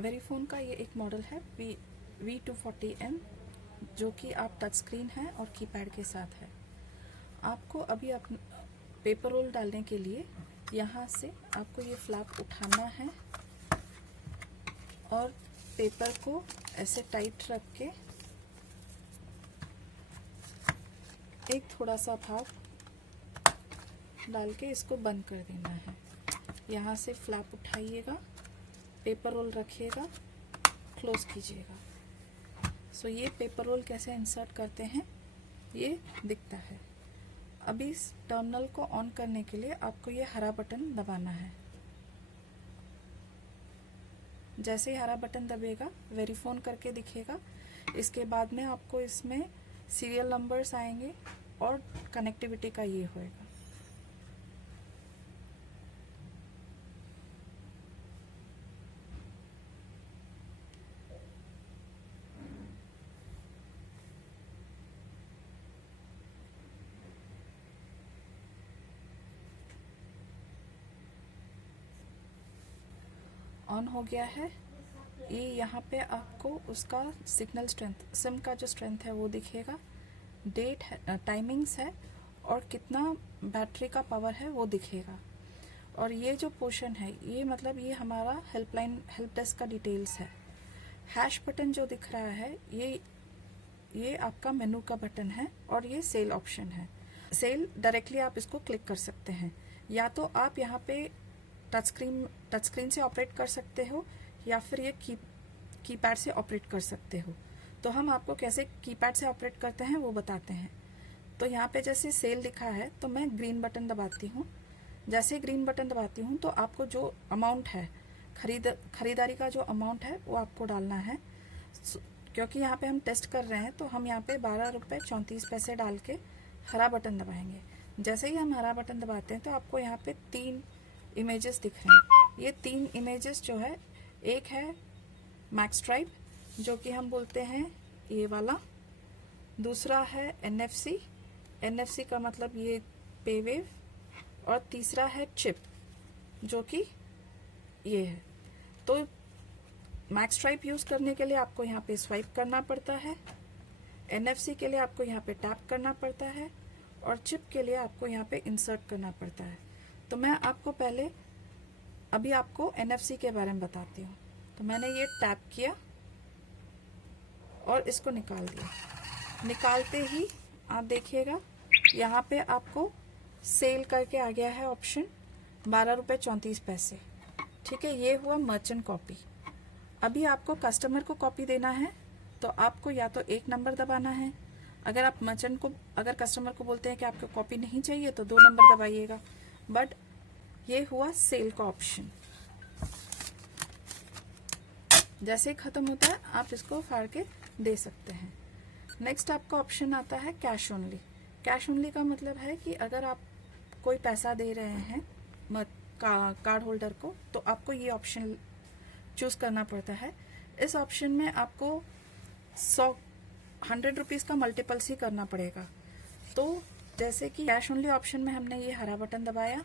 वेरीफोन का ये एक मॉडल है V240M, जो कि आप टच स्क्रीन है और कीपैड के साथ है। आपको अभी पेपर रोल डालने के लिए यहाँ से आपको ये फ्लैप उठाना है और पेपर को ऐसे टाइट रख के एक थोड़ा सा भाग डाल के इसको बंद कर देना है। यहाँ से फ्लैप उठाइएगा, पेपर रोल रखिएगा, क्लोज कीजिएगा। सो ये पेपर रोल कैसे इंसर्ट करते हैं ये दिखता है। अभी इस टर्मिनल को ऑन करने के लिए आपको ये हरा बटन दबाना है। जैसे ही हरा बटन दबेगा वेरीफोन करके दिखेगा। इसके बाद में आपको इसमें सीरियल नंबर्स आएंगे और कनेक्टिविटी का ये होएगा। ऑन हो गया है। ये यहाँ पे आपको उसका सिग्नल स्ट्रेंथ, सिम का जो स्ट्रेंथ है वो दिखेगा, डेट है, टाइमिंग्स है और कितना बैटरी का पावर है वो दिखेगा। और ये जो पोर्शन है ये मतलब ये हमारा हेल्प डेस्क का डिटेल्स है। हैश बटन जो दिख रहा है ये आपका मेनू का बटन है और ये सेल ऑप्शन है। सेल डायरेक्टली आप इसको क्लिक कर सकते हैं, या तो आप यहाँ पे टच स्क्रीन से ऑपरेट कर सकते हो या फिर ये कीपैड से ऑपरेट कर सकते हो। तो हम आपको कैसे कीपैड से ऑपरेट करते हैं वो बताते हैं। तो यहाँ पे जैसे सेल लिखा है तो मैं ग्रीन बटन दबाती हूँ। जैसे ग्रीन बटन दबाती हूँ तो आपको जो अमाउंट है खरीदारी का जो अमाउंट है वो आपको डालना है। क्योंकि यहाँ पे हम टेस्ट कर रहे हैं तो हम यहाँ पे 12 रुपये 34 पैसे डाल के हरा बटन दबाएंगे। जैसे ही हम हरा बटन दबाते हैं तो आपको यहाँ पे 3 इमेजेस दिख रहे हैं। ये 3 इमेजेस जो है, एक है मैक्सट्राइब जो कि हम बोलते हैं ये वाला, दूसरा है NFC का मतलब ये पेवेव, और तीसरा है चिप जो कि ये है। तो मैक्सट्राइब यूज़ करने के लिए आपको यहाँ पे स्वाइप करना पड़ता है, NFC के लिए आपको यहाँ पे टैप करना पड़ता है और चिप के लिए आपको यहाँ पे इंसर्ट करना पड़ता है। तो मैं आपको अभी आपको NFC के बारे में बताती हूँ। तो मैंने ये टैप किया और इसको निकाल दिया। निकालते ही आप देखिएगा यहाँ पे आपको सेल करके आ गया है ऑप्शन 12 रुपये 34 पैसे। ठीक है, ये हुआ मर्चेंट कॉपी। अभी आपको कस्टमर को कॉपी देना है तो आपको या तो 1 नंबर दबाना है। अगर कस्टमर को बोलते हैं कि आपको कॉपी नहीं चाहिए तो 2 नंबर दबाइएगा। बट ये हुआ सेल का ऑप्शन। जैसे ही खत्म होता है आप इसको फाड़ के दे सकते हैं। नेक्स्ट आपका ऑप्शन आता है कैश ओनली। कैश ओनली का मतलब है कि अगर आप कोई पैसा दे रहे हैं कार्ड होल्डर को तो आपको ये ऑप्शन चूज करना पड़ता है। इस ऑप्शन में आपको 100 रुपीज़ का मल्टीपल्स ही करना पड़ेगा। तो जैसे कि कैश ओनली ऑप्शन में हमने ये हरा बटन दबाया,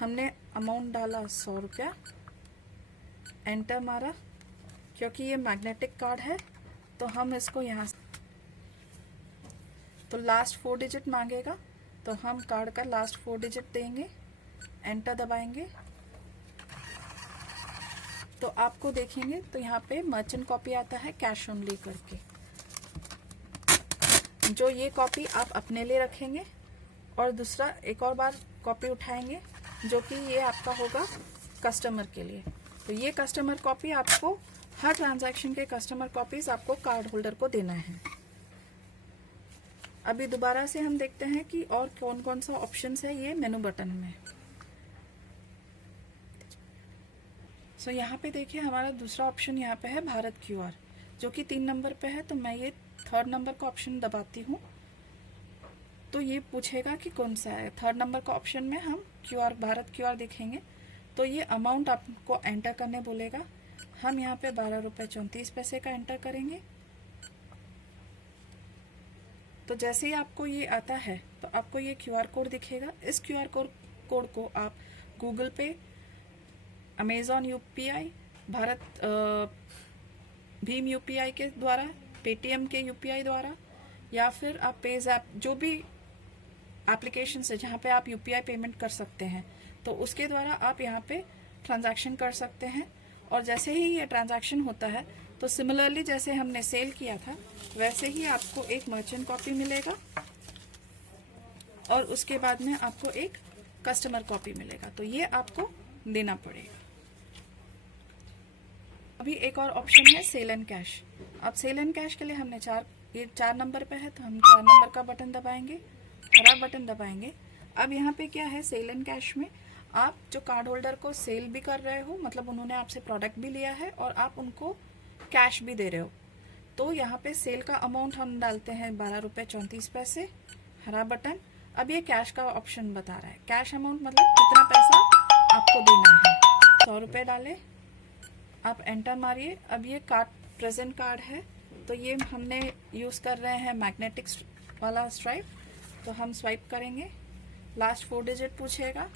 हमने अमाउंट डाला 100 रुपया, एंटर मारा। क्योंकि ये मैग्नेटिक कार्ड है तो हम इसको यहाँ तो लास्ट 4 डिजिट मांगेगा तो हम कार्ड का लास्ट 4 डिजिट देंगे, एंटर दबाएंगे। तो आपको देखेंगे तो यहाँ पे मर्चेंट कॉपी आता है कैश ओनली करके। जो ये कॉपी आप अपने लिए रखेंगे और दूसरा एक और बार कॉपी उठाएंगे जो कि ये आपका होगा कस्टमर के लिए। तो ये कस्टमर कॉपी आपको हर ट्रांजैक्शन के कस्टमर कॉपीज आपको कार्ड होल्डर को देना है। अभी दोबारा से हम देखते हैं कि और कौन कौन सा ऑप्शंस है ये मेनू बटन में। सो यहाँ पे देखिए हमारा दूसरा ऑप्शन यहाँ पे है भारत QR, जो कि 3 नंबर पे है। तो मैं ये 3rd नंबर का ऑप्शन दबाती हूँ तो ये पूछेगा कि कौन सा है। 3rd नंबर का ऑप्शन में हम भारत QR देखेंगे तो ये अमाउंट आपको एंटर करने बोलेगा। हम यहाँ पे 12 रुपये 34 पैसे का एंटर करेंगे। तो जैसे ही आपको ये आता है तो आपको ये QR कोड दिखेगा। इस QR कोड को आप गूगल पे, Amazon UPI Bharat Bhim UPI के द्वारा, पेटीएम के यूपीआई द्वारा, या फिर आप पेज ऐप, जो भी एप्लीकेशन है जहाँ पे आप यूपीआई पेमेंट कर सकते हैं, तो उसके द्वारा आप यहाँ पे ट्रांजैक्शन कर सकते हैं। और जैसे ही ये ट्रांजैक्शन होता है तो सिमिलरली जैसे हमने सेल किया था वैसे ही आपको एक मर्चेंट कॉपी मिलेगा और उसके बाद में आपको एक कस्टमर कॉपी मिलेगा। तो ये आपको देना पड़ेगा। अभी एक और ऑप्शन है सेल एंड कैश। अब सेल एंड कैश के लिए हमने ये 4 नंबर पे है तो हम 4 नंबर का बटन दबाएंगे, हरा बटन दबाएंगे। अब यहाँ पे क्या है, सेल एंड कैश में आप जो कार्ड होल्डर को सेल भी कर रहे हो, मतलब उन्होंने आपसे प्रोडक्ट भी लिया है और आप उनको कैश भी दे रहे हो, तो यहाँ पे सेल का अमाउंट हम डालते हैं 12 रुपये 34 पैसे, हरा बटन। अब ये कैश का ऑप्शन बता रहा है, कैश अमाउंट मतलब कितना पैसा आपको देना है। 100 रुपये डाले, आप एंटर मारिए। अब ये कार्ड प्रेजेंट कार्ड है, तो ये हमने यूज़ कर रहे हैं मैग्नेटिक वाला स्वाइप, तो हम स्वाइप करेंगे। लास्ट 4 डिजिट पूछेगा,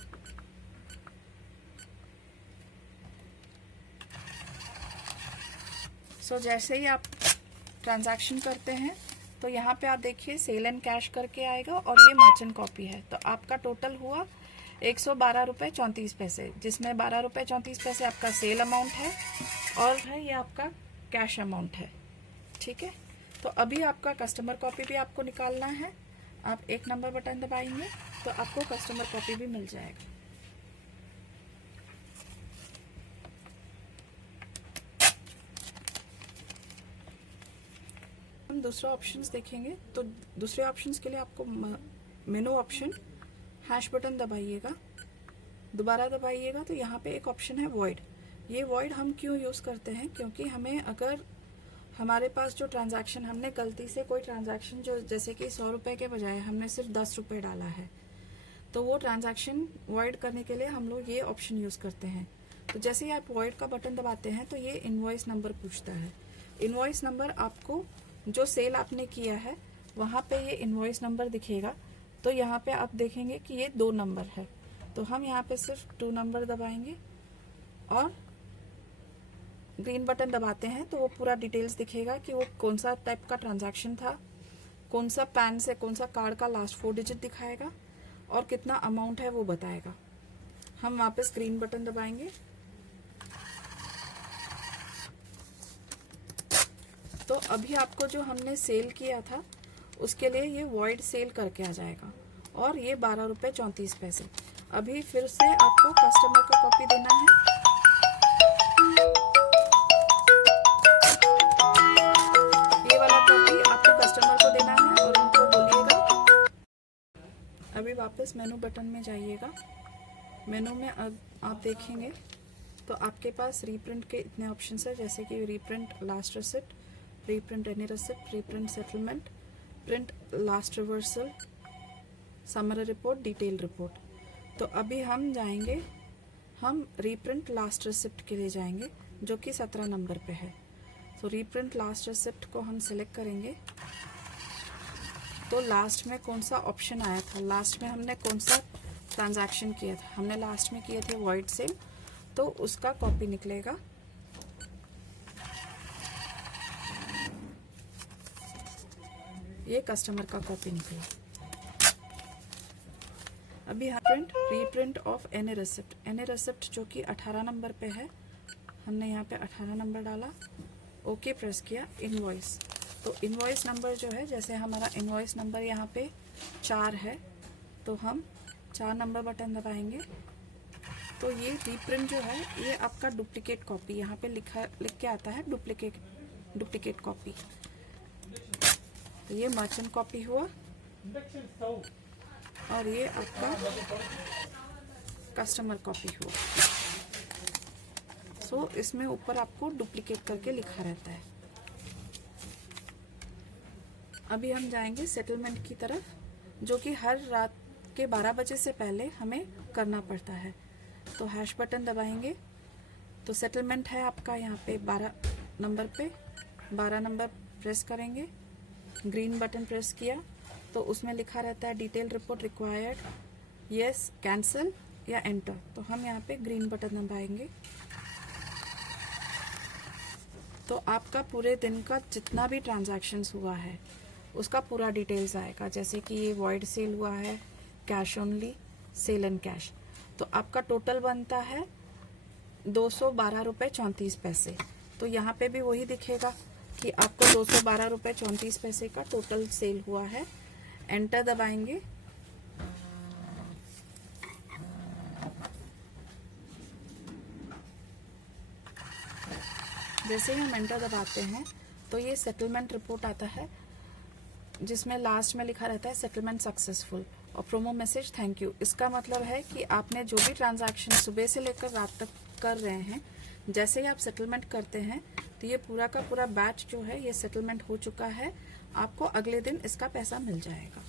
जैसे ही आप ट्रांजैक्शन करते हैं तो यहाँ पे आप देखिए सेल एंड कैश करके आएगा और ये मर्चेंट कॉपी है। तो आपका टोटल हुआ 112 रुपये 34 पैसे, जिसमें 12 रुपये 34 पैसे आपका सेल अमाउंट है और है ये आपका कैश अमाउंट है। ठीक है, तो अभी आपका कस्टमर कॉपी भी आपको निकालना है। आप 1 नंबर बटन दबाएंगे तो आपको कस्टमर कॉपी भी मिल जाएगा। हम दूसरा ऑप्शंस देखेंगे, तो दूसरे ऑप्शंस के लिए आपको मेनू ऑप्शन हैश बटन दबाइएगा, दोबारा दबाइएगा तो यहाँ पे एक ऑप्शन है वॉइड। ये वॉइड हम क्यों यूज़ करते हैं, क्योंकि हमें अगर हमारे पास जो ट्रांजैक्शन, हमने गलती से कोई ट्रांजैक्शन जो जैसे कि 100 रुपये के बजाय हमने सिर्फ 10 रुपये डाला है, तो वो ट्रांजैक्शन वॉइड करने के लिए हम लोग ये ऑप्शन यूज़ करते हैं। तो जैसे ही आप वॉइड का बटन दबाते हैं तो ये इनवॉइस नंबर पूछता है। इनवॉइस नंबर आपको जो सेल आपने किया है वहाँ पे ये इनवॉइस नंबर दिखेगा। तो यहाँ पे आप देखेंगे कि ये 2 नंबर है, तो हम यहाँ पे सिर्फ 2 नंबर दबाएंगे और ग्रीन बटन दबाते हैं तो वो पूरा डिटेल्स दिखेगा कि वो कौन सा टाइप का ट्रांजैक्शन था, कौन सा पैन से कौन सा कार्ड का लास्ट 4 डिजिट दिखाएगा और कितना अमाउंट है वो बताएगा। हम वापस ग्रीन बटन दबाएंगे तो अभी आपको जो हमने सेल किया था उसके लिए ये वॉइड सेल करके आ जाएगा और ये 12 रुपये 34 पैसे। अभी फिर से आपको कस्टमर को कॉपी देना है। ये वाला कॉपी आपको कस्टमर को देना है और उनको बोलिएगा। अभी वापस मेनू बटन में जाइएगा। मेनू में अब आप देखेंगे तो आपके पास रीप्रिंट के इतने ऑप्शंस है, जैसे कि reprint last receipt, reprint any receipt, reprint settlement, print last reversal, summary report, detail report. तो अभी हम जाएंगे, हम रीप्रिंट लास्ट रिसिप्ट के लिए जाएंगे जो कि 17 नंबर पे है। तो रीप्रिंट लास्ट रिसिप्ट को हम सिलेक्ट करेंगे। तो लास्ट में कौन सा ऑप्शन आया था, लास्ट में हमने कौन सा ट्रांजैक्शन किया था, हमने लास्ट में किए थे वॉइड सेल, तो उसका कॉपी निकलेगा। ये कस्टमर का कॉपी निकला। अभी हम रीप्रिंट ऑफ एनी रिसिप्ट जो कि 18 नंबर पे है, हमने यहाँ पे 18 नंबर डाला, ओके प्रेस किया। इनवॉइस, तो इनवॉइस नंबर जो है, जैसे हमारा इनवॉइस नंबर यहाँ पे 4 है तो हम 4 नंबर बटन दबाएंगे। तो ये रीप्रिंट जो है ये आपका डुप्लीकेट कॉपी, यहाँ पे लिख के आता है डुप्लीकेट कॉपी। तो ये मर्चेंट कॉपी हुआ और ये आपका कस्टमर कॉपी हुआ। सो इसमें ऊपर आपको डुप्लीकेट करके लिखा रहता है। अभी हम जाएंगे सेटलमेंट की तरफ, जो कि हर रात के 12 बजे से पहले हमें करना पड़ता है। तो हैश बटन दबाएंगे तो सेटलमेंट है आपका यहाँ पे 12 नंबर पे, 12 नंबर प्रेस करेंगे, ग्रीन बटन प्रेस किया तो उसमें लिखा रहता है detail report required, yes, cancel या एंटर। तो हम यहाँ पे ग्रीन बटन दबाएंगे। तो आपका पूरे दिन का जितना भी ट्रांजैक्शंस हुआ है उसका पूरा डिटेल्स आएगा। जैसे कि ये वॉइड सेल हुआ है, cash only, sale and cash, तो आपका टोटल बनता है 212 रुपये 34 पैसे। तो यहाँ पे भी वही दिखेगा कि आपको 212 रुपये 34 पैसे का टोटल सेल हुआ है। एंटर दबाएंगे, जैसे ही हम एंटर दबाते हैं तो ये सेटलमेंट रिपोर्ट आता है जिसमें लास्ट में लिखा रहता है सेटलमेंट सक्सेसफुल और प्रोमो मैसेज थैंक यू। इसका मतलब है कि आपने जो भी ट्रांजैक्शन सुबह से लेकर रात तक कर रहे हैं, जैसे ही आप सेटलमेंट करते हैं तो ये पूरा का पूरा बैच जो है ये सेटलमेंट हो चुका है, आपको अगले दिन इसका पैसा मिल जाएगा।